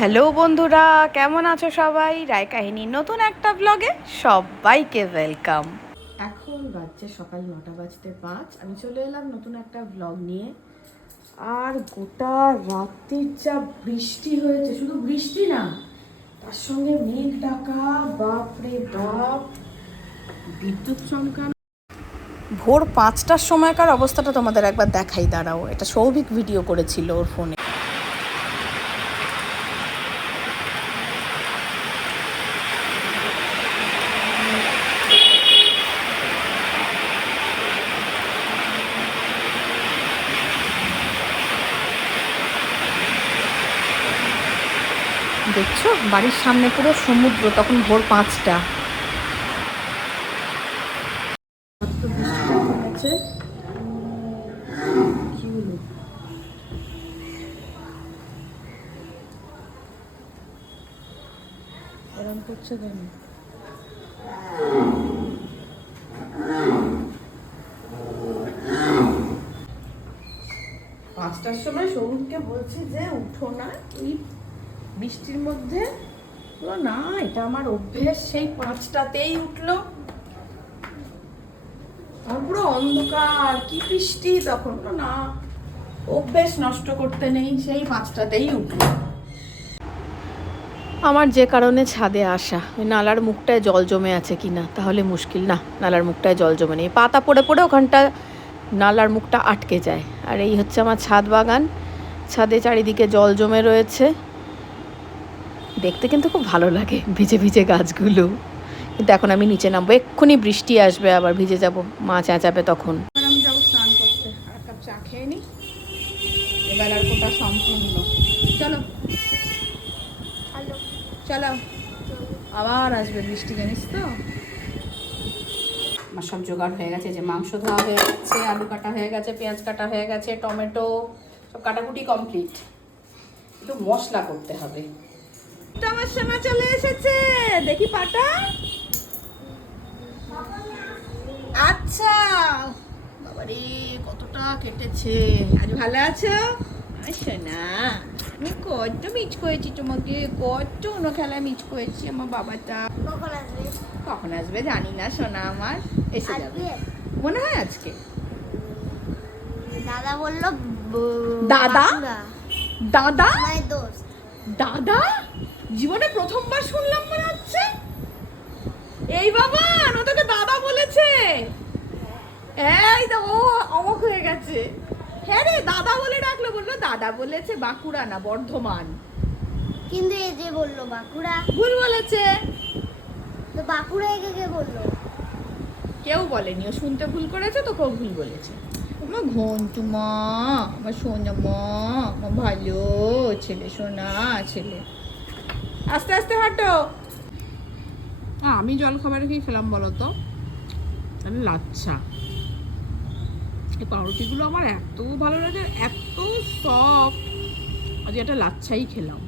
Hello বন্ধুরা কেমন আছো সবাই? রায় কাহিনী নতুন একটা ব্লগে সবাইকে ওয়েলকাম এখন বাজছে সকাল নটা বাজতে পাঁচ আমি চলে এলাম নতুন একটা ব্লগ নিয়ে। আর গোটা রাত্রির যা বৃষ্টি হয়েছে শুধু বৃষ্টি না তার সঙ্গে মেঘ ডাকা বাপরে বাপ বিদ্যুৎ চমকানো। ভোর পাঁচটার সময়কার অবস্থাটা তোমাদের একবার দেখাই দাঁড়াও। এটা সৌভিক ভিডিও করেছিল ওর ফোনে দেখছ? বাড়ির সামনে পুরো সমুদ্র, তখন ভোর পাঁচটা। পাঁচটার সময় সৌরভকে বলছি যে, উঠো না, এই বৃষ্টির মধ্যে? না, এটা আমার অভ্যেস, সেই পাঁচটাতেই উঠল। আর পুরো অন্ধকার, কি বৃষ্টি তখন না। অভ্যেস নষ্ট করতে নেই, সেই পাঁচটাতেই উঠল। আমার যে কারণে ছাদে আসা নালার মুখটায় জল জমে আছে কি না, তাহলে মুশকিল না, নালার মুখটায় জল জমে নেই। পাতা পড়ে পড়ে ওখানটা নালার মুখটা আটকে যায়। আর এই হচ্ছে আমার ছাদ বাগান, ছাদে চারিদিকে জল জমে রয়েছে। দেখতে কিন্তু খুব ভালো লাগে, ভিজে ভিজে গাছগুলো। কিন্তু এখন আমি নিচে নামবো, এক্ষুনি বৃষ্টি আসবে, আবার ভিজে যাব, মা চেঁচাবে তখন। আমি যাব স্নান করতে, আর কাপ চা খেয়ে নি। এবেলার কোটা সম্পূর্ণ। চলো। চলো। আবার আসবে বৃষ্টি, জানিস তো? আমার সব জোগাড় হয়ে গেছে যে মাংস ধোয়া হয়ে গেছে, আলু কাটা হয়ে গেছে, পেঁয়াজ কাটা হয়ে গেছে, টমেটো, সব কাটাকুটি কমপ্লিট। একটু মশলা করতে হবে। আমার সোনা চলে এসেছে। দেখি পাটা। আচ্ছা। বাবারে কতটা কেটেছে। আজ ভালো আছো? সোনা আমি কত মিচ করেছি তোমাকে। কত অন্য খেলায় মিচ করেছি আমার বাবাটা। কখন আসবে? কখন আসবে জানি না সোনা আমার। এসে যাবে। মনে হয় আজকে। দাদা বলল দাদা? দাদা? দাদা? জীবনে প্রথমবার শুনলাম মনে হচ্ছে। এই বাবা তোকে দাদা বলেছে। এই তো ও অবাক হয়ে গেছে। হ্যাঁ রে দাদা বলে ডাকলো বলল দাদা বলেছে বাঁকুড়া না বর্ধমান। কিন্তু এই যে বলল বাঁকুড়া। ভুল বলেছে। তো বাঁকুড়া একে কে বলল? কেউ বলেনি ও শুনতে ভুল করেছে তো কেউ ভুল বলেছে। আমার ঘন্টু মা আমার সোনা মা আমার ভালো ছেলে সোনা ছেলে। আস্তে আস্তে হাঁটো। আমি জল খাবারে কি খেলাম বলো তো তাহলে লাচ্ছা। এই পাউরুটিগুলো আমার এত ভালো লাগে এত সফট আজ একটা লাচ্ছাই খেলাম।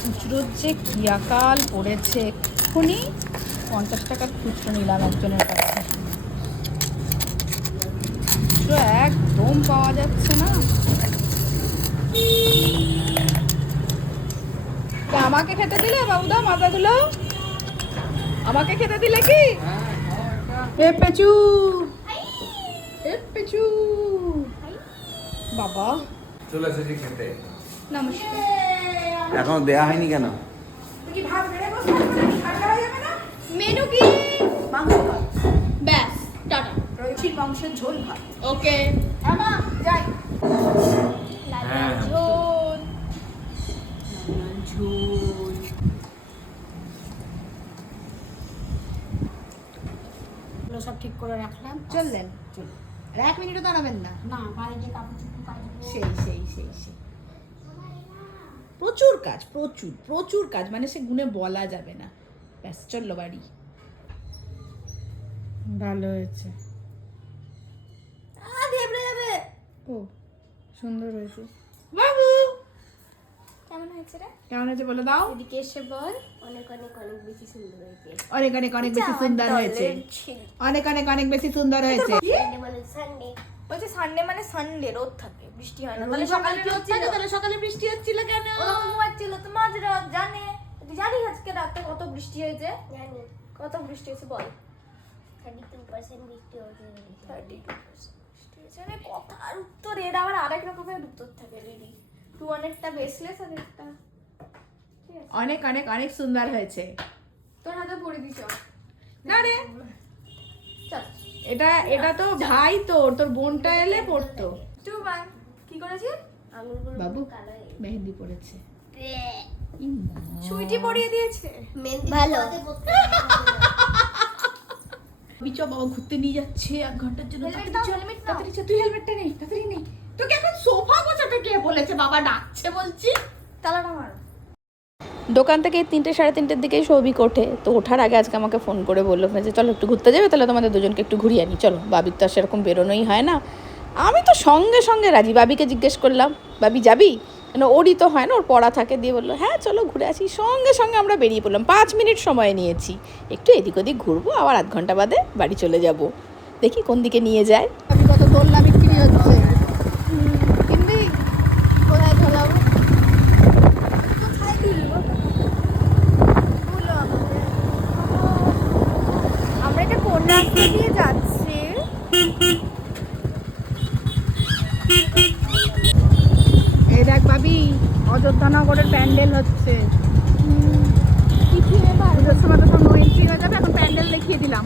খুচরোর যে কি আকাল পড়েছে এক্ষুনি পঞ্চাশ টাকার খুচরো নিলাম একজনের কাছে। খুচরো একদম পাওয়া যাচ্ছে না। আমাকে খেতে দিলে বাবুদা মাথাগুলো আমাকে খেতে দিলে কি? এ পেচু। এ পেচু। বাবা। চলে এসেছি খেতে। নমস্কার। এখনও দেয়া হয়নি কেন? কি ভাত বেড়ে বসে ঠান্ডা হয়ে যাবে না? মেনু কি? মাংস ভাত। ব্যাস টাটা। রয়েছির মাংসের ঝোল ভাত। ওকে। আমা যাই হ্যাঁ। ঝোল ঝোল এগুলো সব ঠিক করে রাখলাম চললেন? চলুন। আর এক মিনিটও দাঁড়াবেন না। না বাড়ি গিয়ে কাপড় চোপড় কাচবো। সেই সেই সেই সেই। প্রচুর কাজ প্রচুর প্রচুর কাজ মানে সে গুণে বলা যাবে না। ব্যাস চলল বাড়ি। ভালো হয়েছে। যাবে। ও সুন্দর হয়েছে। হয়েছে রে কেমন হয়েছে বলে দাও। এদিকে এসে বল। অনেক অনেক অনেক বেশি সুন্দর হয়েছে। অনেক অনেক অনেক বেশি সুন্দর হয়েছে। অনেক অনেক অনেক বেশি সুন্দর হয়েছে। সানডে বলছে সানডে মানে সানডে রোদ থাকে বৃষ্টি হয় না। তাহলে সকালে কি থাকে, তাহলে সকালে বৃষ্টি হচ্ছিল কেন? ও ঘুমাচ্ছিল তো মাঝরাত জানে। তুই জানিস আজকে রাতে কত বৃষ্টি হয়েছে? জানি। কত বৃষ্টি হয়েছে বল। থার্টি টু পার্সেন্ট বৃষ্টি হচ্ছে থার্টি টু বৃষ্টি হয়েছে। মানে কথার উত্তর এর আবার আরেক রকমের উত্তর থাকে রেডি টু অনেকটা বেসলেস আর একটা অনেক অনেক অনেক সুন্দর হয়েছে তোর হাতে পড়ে দিছ না রে এটা এটা তো ভাই তোর তোর বোনটা এলে পড়তো টু কি করেছিস বাবু মেহেন্দি পড়েছে সুইটি পরিয়ে দিয়েছে মেহেন্দি ভালো বিচ বাবা ঘুরতে নিয়ে যাচ্ছে এক ঘণ্টার জন্য তুই হেলমেটটা নেই তাড়াতাড়ি নেই তোকে এখন সোফা গোছাতে কে বলেছে? বাবা ডাকছে বলছি। তালাটা মারো। দোকান থেকে এই তিনটে সাড়ে তিনটের দিকেই সৌভিক ওঠে। তো ওঠার আগে আজকে আমাকে ফোন করে বলল যে চলো একটু ঘুরতে যাবে? তাহলে তোমাদের দুজনকে একটু ঘুরিয়ে আনি। চলো বাবির তো আর সেরকম বেরোনোই হয় না। আমি তো সঙ্গে সঙ্গে রাজি। বাবিকে জিজ্ঞেস করলাম বাবি যাবি? কেন ওরই তো হয় না ওর পড়া থাকে। দিয়ে বলল হ্যাঁ চলো ঘুরে আসি। সঙ্গে সঙ্গে আমরা বেরিয়ে পড়লাম। পাঁচ মিনিট সময় নিয়েছি। একটু এদিক ওদিক ঘুরবো আবার আধ ঘণ্টা বাদে বাড়ি চলে যাব। দেখি কোন দিকে নিয়ে যায়। আমি কত দোলনা বিক্রি হচ্ছে কিনবি কোথায় ধরাবো কোথায় দিলি বলো আমাকে আমরা এটা কোন রাস্তা দিয়ে যাচ্ছি এই দেখ ভাবি অযোধ্যা নগরের প্যান্ডেল হচ্ছে। কিনে পুজোর সময় তো এন্ট্রি হয়ে যাবে, এখন প্যান্ডেল দেখিয়ে দিলাম।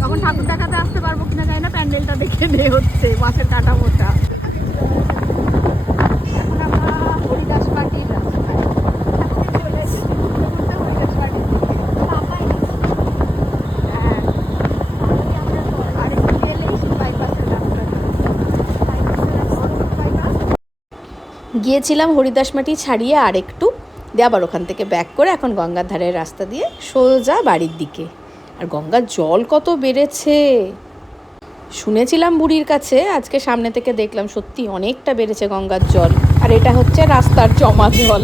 তখন ঠাকুর দেখাতে আসতে পারব কিনা জানি না, প্যান্ডেলটা দেখে নে হচ্ছে, বাসের কাটা মোটা এখন আমরা হরিদাস পার্টির রাস্তায় চলে এসেছি ঘুরতে ঘুরতে হরিদাস পার্টির দিকে হ্যাঁ আর একটু গেলেই বাইপাসের রাস্তা গিয়েছিলাম হরিদাসমাটি ছাড়িয়ে আর একটু দিয়ে আবার ওখান থেকে ব্যাক করে এখন গঙ্গার ধারের রাস্তা দিয়ে সোজা বাড়ির দিকে। আর গঙ্গার জল কত বেড়েছে। শুনেছিলাম বুড়ির কাছে, আজকে সামনে থেকে দেখলাম সত্যি অনেকটা বেড়েছে গঙ্গার জল। আর এটা হচ্ছে রাস্তার জমা জল।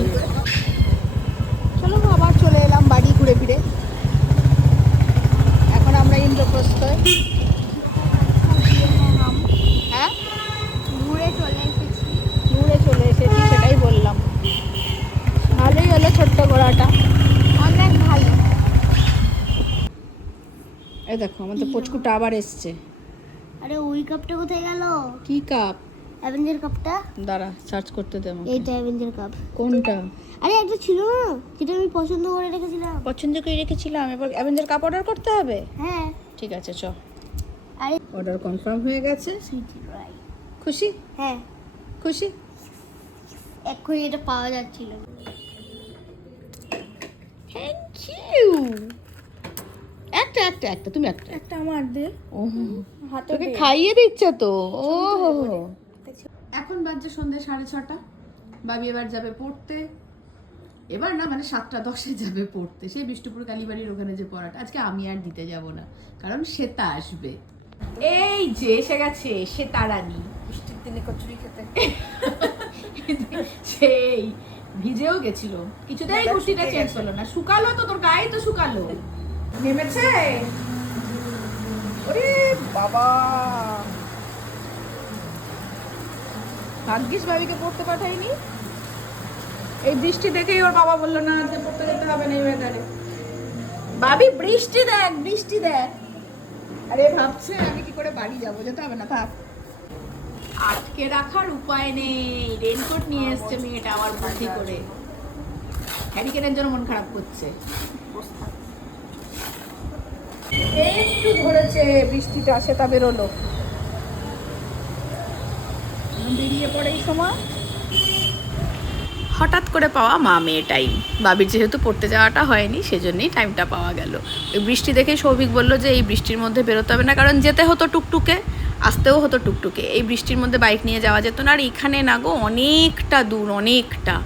চলো আবার চলে এলাম বাড়ি ঘুরে ফিরে। এখন আমরা ইন্দ্রপ্রস্থ হ্যাঁ ঘুরে চলে এসেছি ঘুরে চলে এসেছি সেটাই বললাম ভালোই হলো ছোট্ট ঘোড়াটা অনেক ভালো এই দেখো আমাদের পুচকুটা আবার এসছে। আরে ওই কাপটা কোথায় গেল? কি কাপ? অ্যাভেঞ্জার কাপটা? দাঁড়া সার্চ করতে দে আমাকে। এইটা অ্যাভেঞ্জার কাপ। কোনটা? আরে একটা ছিল না যেটা আমি পছন্দ করে রেখেছিলাম। পছন্দ করে রেখেছিলাম এবার অ্যাভেঞ্জার কাপ অর্ডার করতে হবে? হ্যাঁ। ঠিক আছে চ। আরে অর্ডার কনফার্ম হয়ে গেছে। খুশি? হ্যাঁ। খুশি? এক্ষুনি এটা পাওয়া যাচ্ছিল। থ্যাংক ইউ একটা একটা একটা তুমি একটা। একটা আমার দে। ও হাতে তোকে খাইয়ে দিচ্ছে তো। ও এখন বাজছে সন্ধ্যে সাড়ে ছটা। বাবি এবার যাবে পড়তে। এবার না মানে সাতটা দশে যাবে পড়তে। সেই বিষ্ণুপুর কালীবাড়ির ওখানে যে পড়াটা। আজকে আমি আর দিতে যাব না। কারণ শ্বেতা আসবে। এই যে এসে গেছে শ্বেতা রানী। বৃষ্টির দিনে কচুরি খেতে। সেই ভিজেও গেছিল। কিছুতেই কুর্তিটা চেঞ্জ হলো না। শুকালো তো তোর গায়ে তো শুকালো। নেমেছে? ওরে বাবা। ভাগ্যিস ভাবিকে পড়তে পাঠাইনি। এই বৃষ্টি দেখেই ওর বাবা বলল, না, আজকে পড়তে যেতে হবে না এই ওয়েদারে ভাবি, বৃষ্টি দেখ বৃষ্টি দেখ। আরে ভাবছে, আমি কি করে বাড়ি যাব? যেতে হবে না, থাক। আটকে রাখার উপায় নেই। রেনকোট নিয়ে এসছে মেয়েটা আবার বুদ্ধি করে। হ্যারিকেনের জন্য মন খারাপ করছে। একটু ধরেছে, বৃষ্টিটা সেটা বেরোলো। বেরিয়ে পড়ে এই সময়। হঠাৎ করে পাওয়া মা মেয়ে টাইম বাবির যেহেতু পড়তে যাওয়াটা হয়নি, সেজন্যই টাইমটা পাওয়া গেল। ওই বৃষ্টি দেখে সৌভিক বলল যে, এই বৃষ্টির মধ্যে বেরোতে হবে না, কারণ যেতে হতো টুকটুকে, আসতেও হতো টুকটুকে। এই বৃষ্টির মধ্যে বাইক নিয়ে যাওয়া যেত না, আর এখানে না গো, অনেকটা দূর, অনেকটা।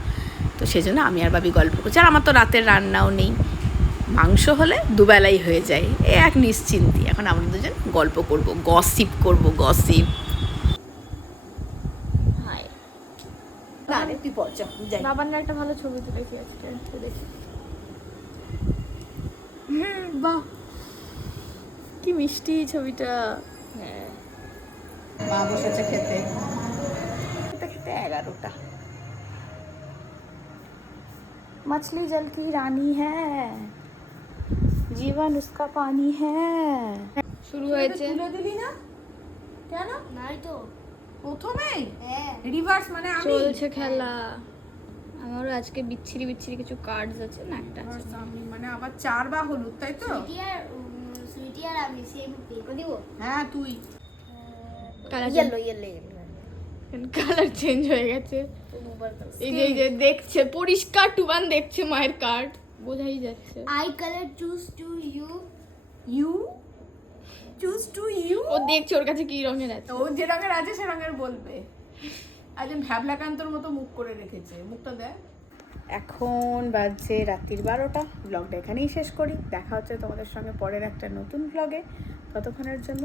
তো সেজন্য আমি আর বাবি গল্প করছি। আর আমার তো রাতের রান্নাও নেই। মাংস হলে দুবেলাই হয়ে যায় এ এক নিশ্চিন্তি এখন আমরা দুজন গল্প করব গসিপ করব গসিপ হাই না রে তুই পড় যা, যাই বাবার না একটা ভালো ছবি তুলেছি আজকে তো দেখি বাহ কি মিষ্টি ছবিটা হ্যাঁ মা বসেছে খেতে খেতে খেতে এগারোটা मछली जल की रानी है জীবন উসকা পানি হ্যাঁ শুরু হয়েছে তুলে দিলি না কেন নাই তো প্রথমেই রিভার্স মানে আমি চলছে খেলা। আমারও আজকে বিচ্ছিরি বিচ্ছিরি কিছু কার্ডস আছে না একটা আছে। মানে আবার চার বা হলুদ তাই তো? সুইটি আর আমি সেম পেক দিব? হ্যাঁ তুই। Colour yellow yellow colour change হয়ে গেছে। এই যে দেখছে পরিষ্কার টুবান দেখছে মায়ের কার্ড বোঝাই যাচ্ছে। I colour choose to you you choose to you ও দেখছে ওর কাছে কি রঙের আছে। ও যে রঙের আছে সে রঙের বলবে। একজন ভ্যাবলাকান্তর মতো মুখ করে রেখেছে। মুখটা দেখ। এখন বাজছে রাত্রির বারোটা। ব্লগটা এখানেই শেষ করি। দেখা হচ্ছে তোমাদের সঙ্গে পরের একটা নতুন ব্লগে ততক্ষণের জন্য